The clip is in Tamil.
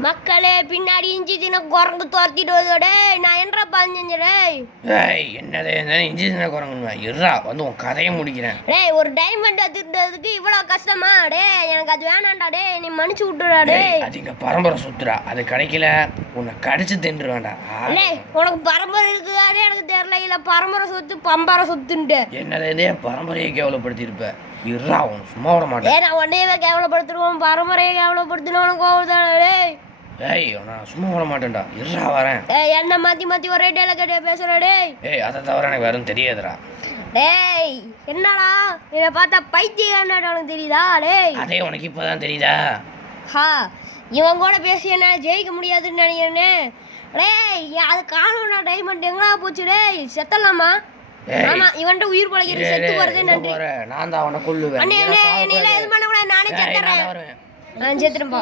மக்களே பின்னாடி இஞ்சி தின குரங்கு துரத்திட்டு வருதோடே நான் என்ன பாஞ்சேன். டேய் என்னது இஞ்சி தின குரங்குன்னு இருடா வந்து உன் கதையை முடிக்கிறேன். டேய் ஒரு டைமண்ட் திருடுறதுக்கு இவ்வளோ கஷ்டமா? டே எனக்கு அது வேணாண்டா. டே நீ மன்னிச்சு விட்டுடா. டே அது இங்கே பரம்பரை சுத்துறா, அது கிடைக்கல உன்னை கடிச்சு தின்றுவேண்டா. டே உனக்கு பரம்பரை இருக்குதானே எனக்கு தெரியல. இல்லை பரம்பரை சொத்து பம்பரை சொத்துன்ட்டு என்னதே பரம்பரையை கேவலப்படுத்தியிருப்ப. இருடா உன் சும்மா விட மாட்டேன். நான் உன்னையவே கேவலப்படுத்துருவோம், பரம்பரையை கேவலப்படுத்தினு உனக்கு கோவத்தானே. ஏய் நான் சும்மா விட மாட்டேன்டா. இருடா வரேன். என்ன மாற்றி ஒரே டேல கேட்டே பேசுற. டேய் அதை தவிர எனக்கு வேறும் தெரியாதுடா. டேய் என்னடா என்னை பார்த்தா பைத்தியம் உனக்கு தெரியுதா? டேய் அதே உனக்கு இப்போதான் தெரியுதா? ஹா இவன் கூட பேசி என்ன ஜெயிக்க முடியாதுன்னு நினைக்கிறேனே. டேய் அது காணும்னா டைமண்ட் எங்கடா போச்சு? டேய் செத்தலாமா? ஆமா இவன்ட்ட உயிர் பழகிறது செத்து போறதே நன்றி. நான் தான் அவனை கொல்லுவேன். அண்ணே எது பண்ண கூட நானே செத்துறேன். நான் செத்துறேன்பா.